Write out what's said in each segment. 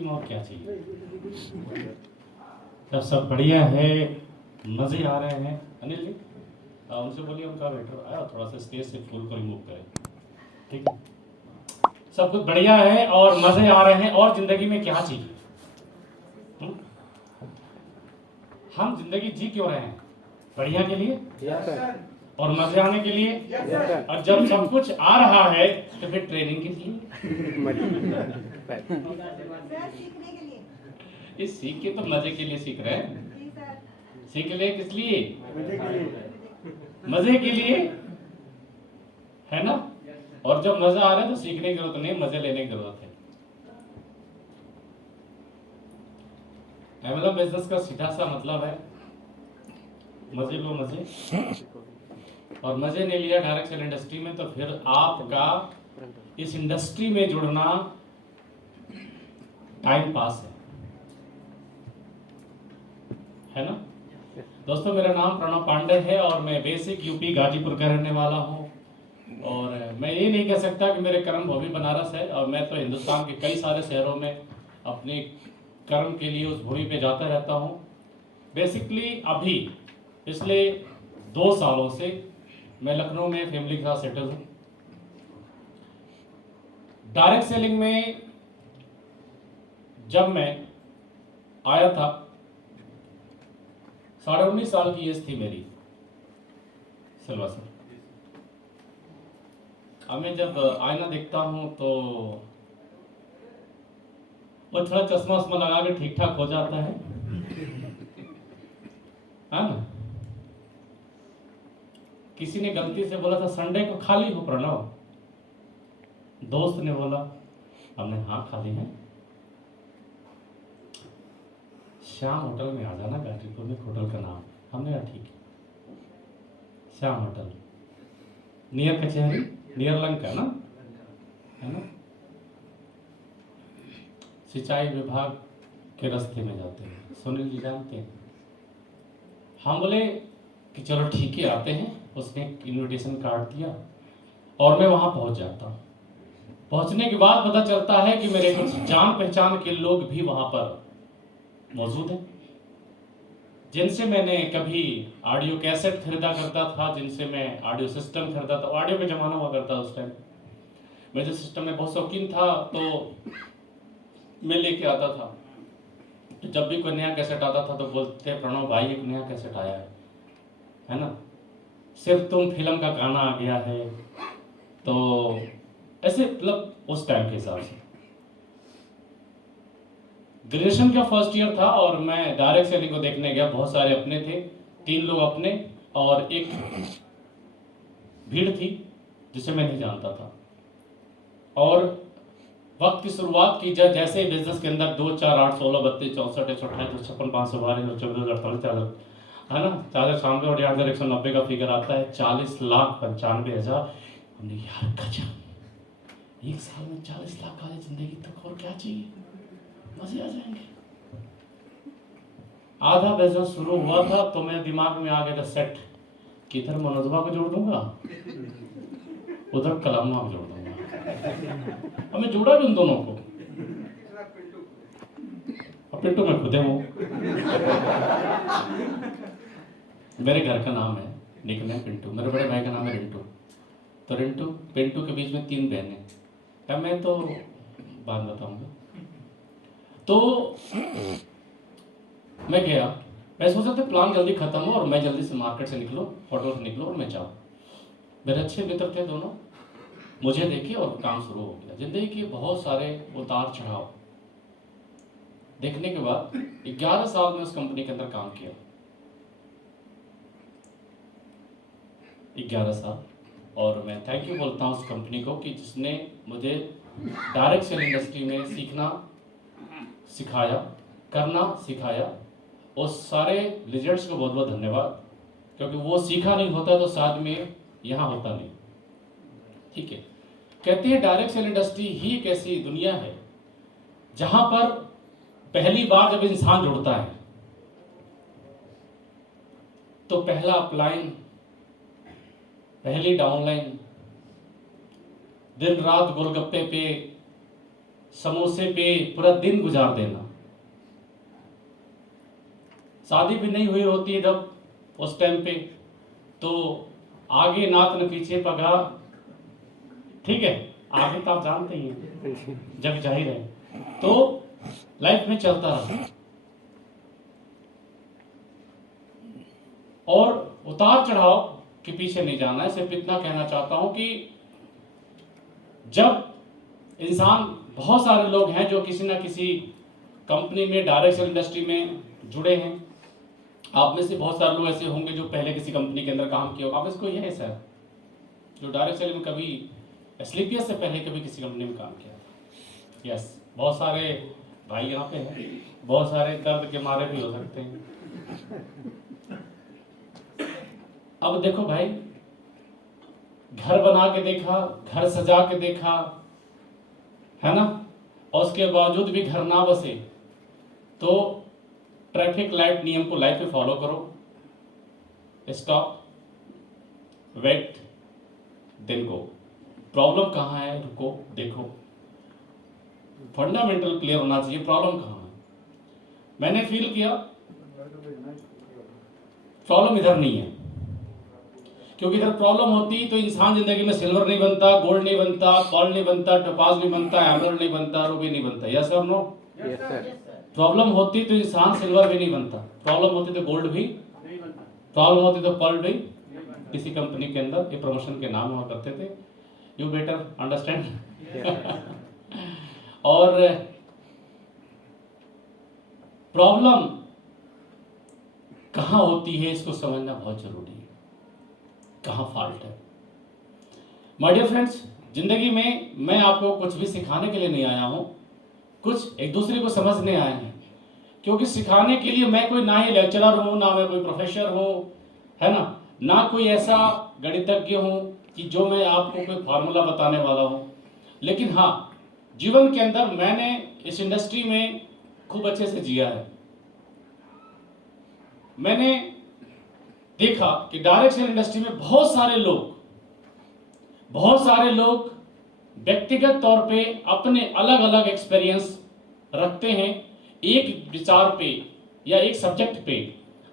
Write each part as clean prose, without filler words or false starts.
जिंदगी में और क्या चाहिए। जब सब बढ़िया है, मजे आ रहे हैं। अनिल जी उनसे बोलिए उनका वेटर आया थोड़ा सा स्टेज से फूल को रिमूव करें, ठीक है। सब कुछ बढ़िया है और मजे आ रहे हैं और जिंदगी में क्या चाहिए। हम जिंदगी जी क्यों रहे हैं? बढ़िया के लिए और मजे आने के लिए। और जब सब कुछ आ रहा है तो फिर ट्रेनिंग किस लिए? इस सीख के तो मजे के लिए सीख रहे हैं। सीख ले किस लिए? मजे के लिए, है ना। और जब मजा आ रहा है तो सीखने की जरूरत नहीं, मजे लेने की जरूरत है। एमएलएम बिजनेस का सीधा सा मतलब है मजे लो मजे। और मजे नहीं लिया डायरेक्ट सेल इंडस्ट्री में तो फिर आपका इस इंडस्ट्री में जुड़ना टाइम पास है ना। दोस्तों मेरा नाम प्रणव पांडे है और मैं बेसिक यूपी गाजीपुर का रहने वाला हूँ। और मैं ये नहीं कह सकता कि मेरे कर्म भूमि बनारस है, और मैं तो हिंदुस्तान के कई सारे शहरों में अपने कर्म के लिए उस भूमि पे जाता रहता हूँ। बेसिकली अभी पिछले 2 सालों से मैं लखनऊ में फैमिली के साथ सेटल हूँ। डायरेक्ट सेलिंग में जब मैं आया था 19.5 साल की एज थी मेरी सिलवासर। अब मैं जब आईना देखता हूं तो वो थोड़ा चश्मा वश्मा लगा के ठीक ठाक हो जाता है ना। किसी ने गलती से बोला था संडे को खाली हो प्रणव, दोस्त ने बोला, हमने हाँ खाली है। श्याम होटल में आ जाना, गाजीपुर में होटल का नाम। हमने कहा ठीक है। श्याम होटल नियर कचहरी, नियर लंका ना, है ना। सिंचाई विभाग के रास्ते में जाते हैं, सुनील जी जानते हैं। हम बोले कि चलो ठीक है आते हैं। उसने इनविटेशन कार्ड दिया और मैं वहां पहुंच जाता हूँ। पहुंचने के बाद पता चलता है कि मेरे कुछ जान पहचान के लोग भी वहां पर मौजूद हैं, जिनसे मैंने कभी ऑडियो कैसेट खरीदा करता था, जिनसे मैं ऑडियो सिस्टम खरीदा था। ऑडियो का जमाना हुआ करता था उस टाइम। मैं जो सिस्टम में बहुत शौकीन था तो मैं लेके आता था। तो जब भी कोई नया कैसेट आता था तो बोलते प्रणव भाई एक नया कैसेट आया है ना, सिर्फ तुम फिल्म का गाना आ गया है। तो ऐसे मतलब उस टाइम के हिसाब से ग्रेजुएशन का फर्स्ट ईयर था और मैं डायरेक्ट सेलिंग को देखने गया। बहुत सारे अपने थे, 3 लोग अपने और एक भीड़ थी जिसे मैं नहीं जानता था। और वक्त की शुरुआत की जैसे बिजनेस के अंदर 2 4 8 16 32 64 128 56 512 24 48 है ना, 496 और 8190 का फिगर आता है। 40,95,000। हमने यार गजब, एक साल में 40 लाख वाली जिंदगी तक और क्या चाहिए, मजे आ जाएंगे। आधा बिजनेस शुरू हुआ था तो मेरे दिमाग में आ गया था सेट कि इधर मनोजवा को जोड़ दूंगा, उधर कलामा को जोड़ दूंगा। और मैं जोड़ा भी उन दोनों को। और पिंटू मैं खुदे हूँ। मेरे घर का नाम है, निकनेम पिंटू। मेरे बड़े भाई का नाम है रिंटू। तो रिंटू पिंटू के बीच में 3 बहनें। तब मैं तो बात बताऊंगा। तो मैं गया, मैं सोचा था प्लान जल्दी खत्म हो और मैं जल्दी से मार्केट से निकलूं, होटल से निकलूं और मैं जाऊं। मेरे अच्छे मित्र थे दोनों, मुझे देखे और काम शुरू हो गया। जिंदगी के बहुत सारे उतार चढ़ाव देखने के बाद 11 साल में उस कंपनी के अंदर काम किया। 11 साल। और मैं थैंक यू बोलता हूँ उस कंपनी को कि जिसने मुझे डायरेक्ट सेल इंडस्ट्री में सीखना सिखाया, करना सिखाया। उस सारे लीडर्स को बहुत बहुत धन्यवाद, क्योंकि वो सीखा नहीं होता तो शायद में यहाँ होता नहीं। ठीक है, कहते हैं डायरेक्ट सेल इंडस्ट्री ही एक ऐसी दुनिया है जहां पर पहली बार जब इंसान जुड़ता है तो पहला अपलाइन, पहली डाउनलाइन, दिन रात गोलगप्पे पे समोसे पे पूरा दिन गुजार देना। शादी भी नहीं हुई होती है जब उस टाइम पे, तो आगे नात न पीछे पगा, ठीक है, आगे तो आप जानते ही हैं, जग जाहिर है, तो लाइफ में चलता रहा। और उतार चढ़ाव के पीछे नहीं जाना है, सिर्फ इतना कहना चाहता हूं कि जब इंसान, बहुत सारे लोग हैं जो किसी ना किसी कंपनी में, डायरेक्ट सेल इंडस्ट्री में जुड़े हैं। आप में से बहुत सारे लोग ऐसे होंगे जो पहले किसी कंपनी के अंदर काम किया होगा। आप इसको यह है सर, जो डायरेक्ट सेल में कभी एसलीपीएस से पहले कभी किसी कंपनी में काम किया था। यस, बहुत सारे भाई यहाँ पे हैं, बहुत सारे दर्द के मारे भी हो सकते हैं। अब देखो भाई, घर बना के देखा, घर सजा के देखा, है ना, और उसके बावजूद भी घर ना बसे, तो ट्रैफिक लाइट नियम को लाइफ में फॉलो करो। Stop, wait, then go. Problem कहाँ है, रुको, देखो, फंडामेंटल क्लियर होना चाहिए प्रॉब्लम कहाँ है। मैंने फील किया प्रॉब्लम इधर नहीं है, क्योंकि इधर प्रॉब्लम होती तो इंसान जिंदगी में सिल्वर नहीं बनता, गोल्ड नहीं बनता, पर्ल नहीं बनता, टोपाज नहीं बनता, एमरल्ड नहीं बनता, रूबी नहीं बनता। यस और नो? प्रॉब्लम होती तो इंसान सिल्वर भी नहीं बनता, प्रॉब्लम होती तो गोल्ड भी नहीं बनता, प्रॉब्लम होती तो पर्ल भी। किसी कंपनी के अंदर ये प्रमोशन के नाम हुआ करते थे, यू बेटर अंडरस्टैंड। और प्रॉब्लम कहां होती है इसको समझना बहुत जरूरी है, कहां फॉल्ट है। माय डियर फ्रेंड्स, जिंदगी में मैं आपको कुछ भी सिखाने के लिए नहीं आया हूं, कुछ एक दूसरे को समझने आए हैं। क्योंकि सिखाने के लिए मैं कोई, ना ही लेक्चरर हूं, ना मैं कोई प्रोफेसर हूं, है ना कोई ऐसा गणितज्ञ हूं कि जो मैं आपको कोई फार्मूला बताने वाला हूं। लेकिन हाँ, जीवन के अंदर मैंने इस इंडस्ट्री में खूब अच्छे से जिया है। मैंने देखा कि डायरेक्ट सेल इंडस्ट्री में बहुत सारे लोग व्यक्तिगत तौर पे अपने अलग अलग एक्सपीरियंस रखते हैं, एक विचार पे या एक सब्जेक्ट पे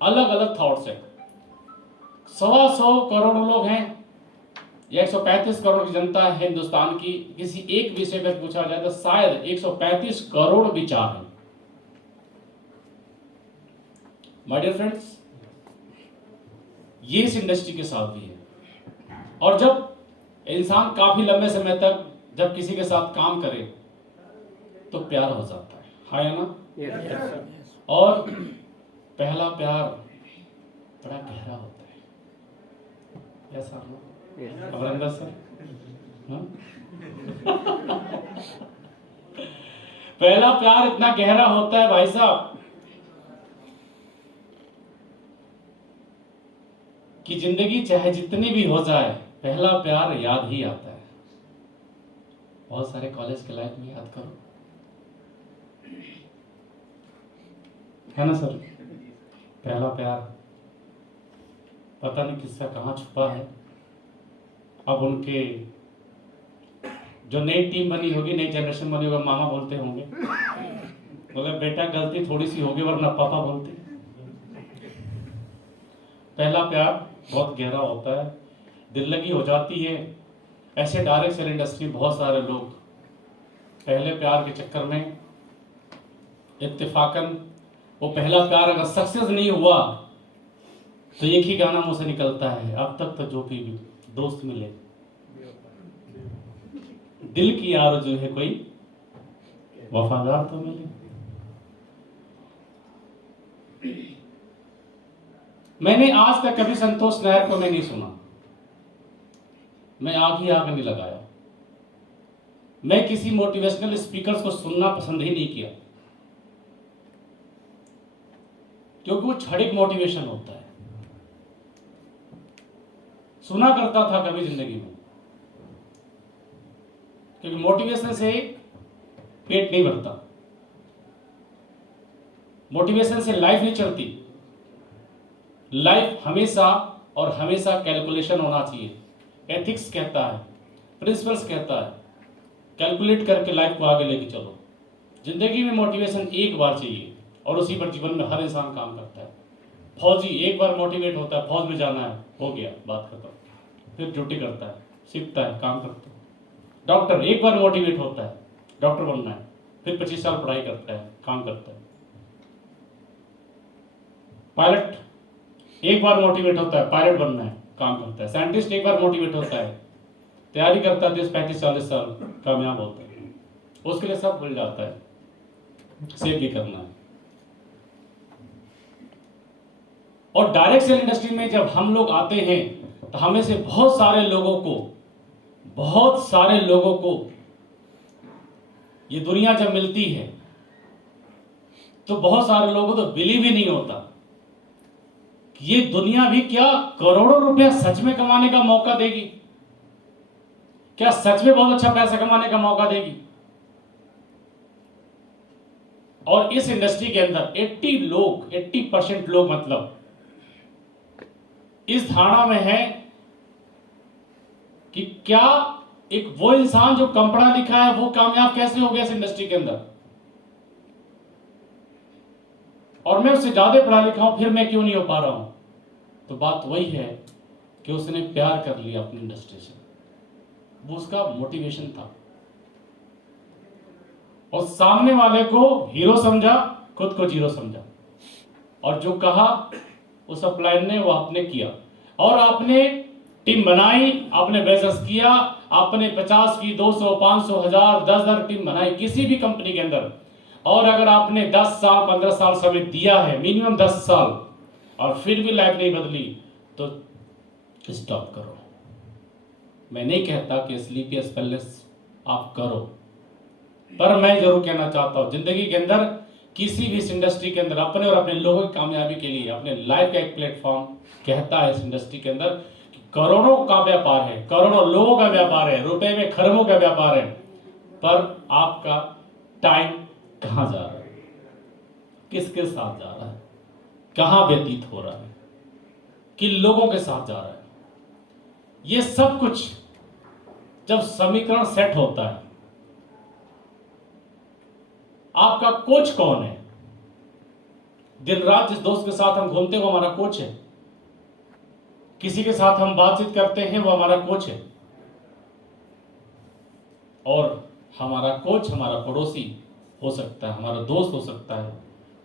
अलग अलग थॉट्स है। 125 करोड़ लोग हैं या 135 करोड़ की जनता है हिंदुस्तान की, किसी एक विषय पर पूछा जाए तो शायद 135 करोड़ विचार हैं। माय डियर फ्रेंड्स, ये इस इंडस्ट्री के साथ भी है। और जब इंसान काफी लंबे समय तक जब किसी के साथ काम करे तो प्यार हो जाता है, हाँ या ना? yes. और पहला प्यार बड़ा गहरा होता है, ऐसा अमरिंदर सर, पहला प्यार इतना गहरा होता है भाई साहब कि जिंदगी चाहे जितनी भी हो जाए, पहला प्यार याद ही आता है। बहुत सारे कॉलेज के लाइफ में याद करो, है ना सर? पहला प्यार पता नहीं किसका कहाँ छुपा है। अब उनके जो नई टीम बनी होगी, नई जनरेशन बनी होगी, मामा बोलते होंगे, बोले बेटा गलती थोड़ी सी होगी वरना पापा बोलते। पहला प्यार बहुत गहरा होता है, दिल लगी हो जाती है। ऐसे डायरेक्ट सेल इंडस्ट्री बहुत सारे लोग पहले प्यार के चक्कर में इत्तेफाकन, वो पहला प्यार अगर सक्सेस नहीं हुआ तो एक ही गाना मुंह से निकलता है, अब तक तो जो भी दोस्त मिले, दिल की आरज़ू है कोई वफादार तो मिले। मैंने आज तक कभी संतोष नायर को नहीं सुना, मैं आग ही आग नहीं लगाया। मैं किसी मोटिवेशनल स्पीकर्स को सुनना पसंद ही नहीं किया, क्योंकि वो क्षणिक मोटिवेशन होता है। सुना करता था कभी जिंदगी में, क्योंकि मोटिवेशन से पेट नहीं भरता, मोटिवेशन से लाइफ नहीं चलती। लाइफ हमेशा और हमेशा कैलकुलेशन होना चाहिए। एथिक्स कहता है, प्रिंसिपल्स कहता है, कैलकुलेट करके लाइफ को आगे लेके चलो। जिंदगी में मोटिवेशन एक बार चाहिए और उसी पर जीवन में हर इंसान काम करता है। फौजी एक बार मोटिवेट होता है, फौज में जाना है, हो गया, बात खत्म, फिर ड्यूटी करता है, सीखता है, काम करता है। डॉक्टर एक बार मोटिवेट होता है, डॉक्टर बनना है, फिर 25 साल पढ़ाई करता है, काम करता है। पायलट एक बार मोटिवेट होता है, पायलट बनना है, काम करता है। साइंटिस्ट एक बार मोटिवेट होता है, तैयारी करता है, 35-40 साल, कामयाब होता है। उसके लिए सब भूल जाता है, सेव भी करना है। और डायरेक्ट सेल इंडस्ट्री में जब हम लोग आते हैं तो हमें से बहुत सारे लोगों को ये दुनिया जब मिलती है तो बहुत सारे लोगों को तो बिलीव ही नहीं होता कि ये दुनिया भी क्या करोड़ों रुपया सच में कमाने का मौका देगी, क्या सच में बहुत अच्छा पैसा कमाने का मौका देगी। और इस इंडस्ट्री के अंदर 80% लोग मतलब इस धारणा में है कि क्या एक वो इंसान जो कम पढ़ा लिखा है वो कामयाब कैसे हो गया इस इंडस्ट्री के अंदर, और मैं उससे ज्यादा पढ़ा लिखा हूं फिर मैं क्यों नहीं हो पा रहा हूं। तो बात वही है कि उसने प्यार कर लिया अपनी इंडस्ट्री से, वो उसका मोटिवेशन था। और सामने वाले को हीरो समझा, खुद को जीरो समझा, और जो कहा उस अपलाइन ने वो आपने किया। और आपने टीम बनाई, आपने बिजनेस किया, आपने 50 की, 200, 500, 1000, 10,000 टीम बनाई किसी भी कंपनी के अंदर। और अगर आपने 10 साल 15 साल समय दिया है, मिनिमम 10 साल, और फिर भी लाइफ नहीं बदली तो स्टॉप करो। मैं नहीं कहता कि स्लीपियस पैलेस आप करो, पर मैं जरूर कहना चाहता हूं जिंदगी के अंदर किसी भी इस इंडस्ट्री के अंदर अपने और अपने लोगों की कामयाबी के लिए अपने लाइफ का एक प्लेटफॉर्म कहता है इस इंडस्ट्री के अंदर कि करोड़ों का व्यापार है, करोड़ों लोगों का व्यापार है, रुपए में खरबों का व्यापार है, पर आपका टाइम कहां जा रहा है, किसके साथ जा रहा है, कहां व्यतीत हो रहा है, किन लोगों के साथ जा रहा है। ये सब कुछ जब समीकरण सेट होता है, आपका कोच कौन है, दिन रात जिस दोस्त के साथ हम घूमते हैं वो हमारा कोच है, किसी के साथ हम बातचीत करते हैं वो हमारा कोच है, और हमारा कोच हमारा पड़ोसी हो सकता है, हमारा दोस्त हो सकता है।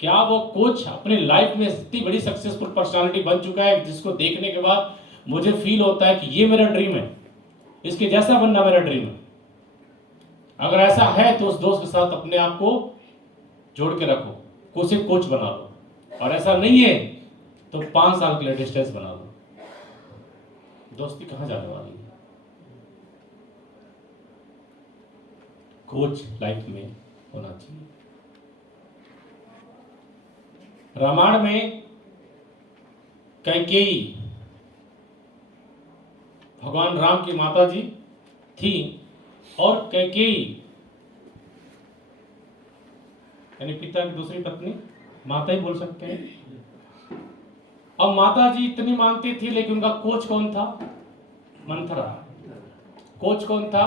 क्या वो कोच अपनी लाइफ में इतनी बड़ी सक्सेसफुल पर्सनालिटी बन चुका है जिसको देखने के बाद मुझे फील होता है कि ये मेरा ड्रीम है, इसके जैसा बनना मेरा ड्रीम है। अगर ऐसा है तो उस दोस्त के साथ अपने आप को जोड़ के रखो, उसे कोच बना लो, और ऐसा नहीं है तो 5 साल के लिए डिस्टेंस बना लो। दोस्ती कहां जाने वाली है। कोच लाइफ में होना चाहिए। रामायण में कैकेयी भगवान राम की माता जी थी, और कैकेयी यानी पिता की दूसरी पत्नी, माता ही बोल सकते हैं। अब माता जी इतनी मानती थी, लेकिन उनका कोच कौन था? मंथरा। कोच कौन था?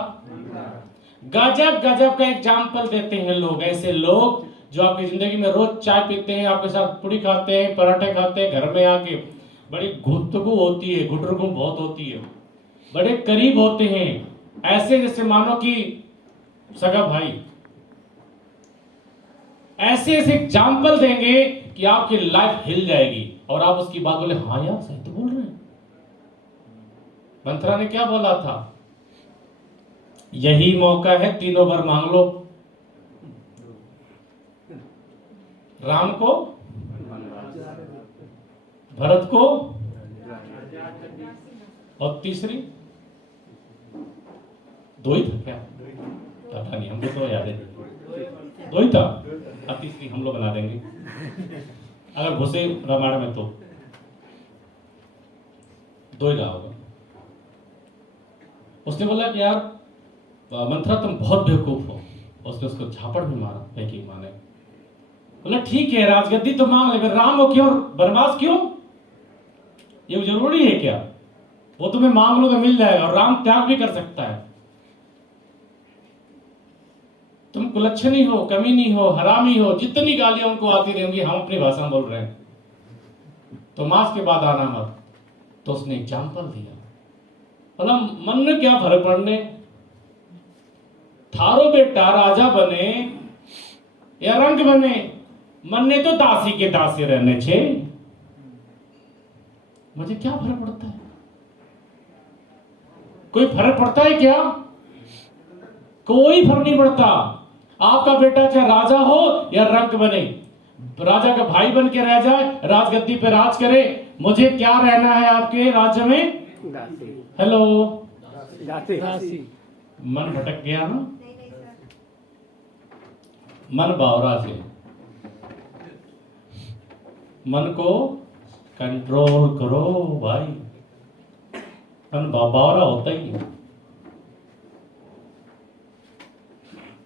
गजब गजब का एग्जाम्पल देते हैं लोग, ऐसे लोग जो आपकी जिंदगी में रोज चाय पीते हैं, आपके साथ पूरी खाते हैं, पराठे खाते हैं, घर में आके बड़ी गुफ्तगू होती है, गुटरगू बहुत होती है, बड़े करीब होते हैं, ऐसे जैसे मानो कि सगा भाई। ऐसे ऐसे एग्जाम्पल देंगे कि आपकी लाइफ हिल जाएगी, और आप उसकी बात बोले हाँ यार सही तो बोल रहे हैं। मंथरा ने क्या बोला था? यही मौका है, तीनों वर मांग लो। राम को, भरत को, और तीसरी दो ही था क्या? पता नहीं, हमको तो याद है दो ही था, अब तीसरी हम लोग बना देंगे अगर घुसे रामायण में तो दो ही रहा होगा। उसने बोला कि यार मंथरा तुम बहुत बेवकूफ हो। उसने उसको झापड़ में मारा, कैकेयी माँ ने। बोला ठीक है राजगद्दी तो मांग ले, राम हो क्यों, वनवास क्यों, ये जरूरी है क्या? वो तुम्हें मांग लो तो मिल जाएगा, और राम त्याग भी कर सकता है। तुम कुलच्छनी हो, कमीनी हो, हरामी हो, जितनी गालियां उनको आती रहेंगी, हम अपनी भाषा में बोल रहे हैं, तो मास के बाद आना मत। तो उसने एग्जाम्पल दिया, बोला मन में क्या फर्क पड़ने, थारो बेटा राजा बने या रंग बने, मन ने तो दासी के दासी रहने छे, मुझे क्या फर्क पड़ता है? कोई फर्क पड़ता है क्या? कोई फर्क नहीं पड़ता। आपका बेटा चाहे राजा हो या रंक बने, राजा का भाई बन के रह जाए, राजगद्दी पे राज करे, मुझे क्या रहना है आपके राज्य में? हेलो, मन भटक गया ना, मन बावरा से। मन को कंट्रोल करो भाई, मन बावरा होता ही है।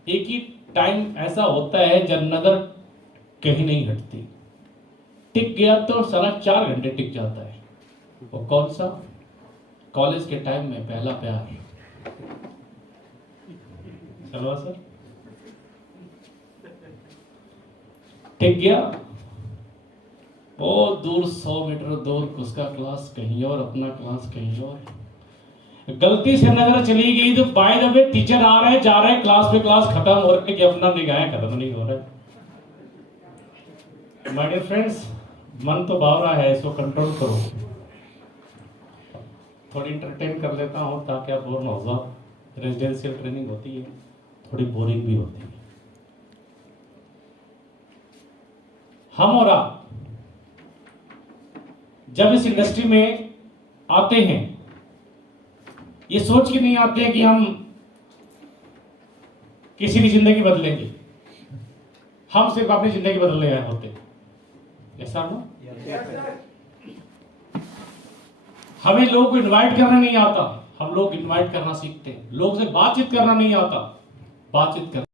एक ही टाइम ऐसा होता है जब नजर कहीं नहीं हटती, टिक गया तो सारा 4 घंटे टिक जाता है। वो कौन सा? कॉलेज के टाइम में पहला प्यार। चलो सर, टिक गया, वो दूर 100 मीटर दूर उसका क्लास कहीं और, अपना क्लास कहीं और। गलती से नजर चली गई तो बाय द वे टीचर आ रहे जा रहे, क्लास पे क्लास खत्म हो रहे कि अपना निगाहें खत्म नहीं हो रहे। माय डियर फ्रेंड्स, मन तो बावरा है, इसको कंट्रोल करो। थोड़ी इंटरटेन कर लेता हूँ ताकि आप बोर ना हो जाओ। रेजिडेंशियल ट्रेनिंग होती है, थोड़ी बोरिंग भी होती है। हम और आप जब इस इंडस्ट्री में आते हैं, ये सोच के नहीं आते हैं कि हम किसी की जिंदगी बदलेंगे, हम सिर्फ अपनी जिंदगी बदलने आए होते। ऐसा ना? हमें लोग को इनवाइट करना नहीं आता, हम लोग इनवाइट करना सीखते हैं। लोग से बातचीत करना नहीं आता, बातचीत करना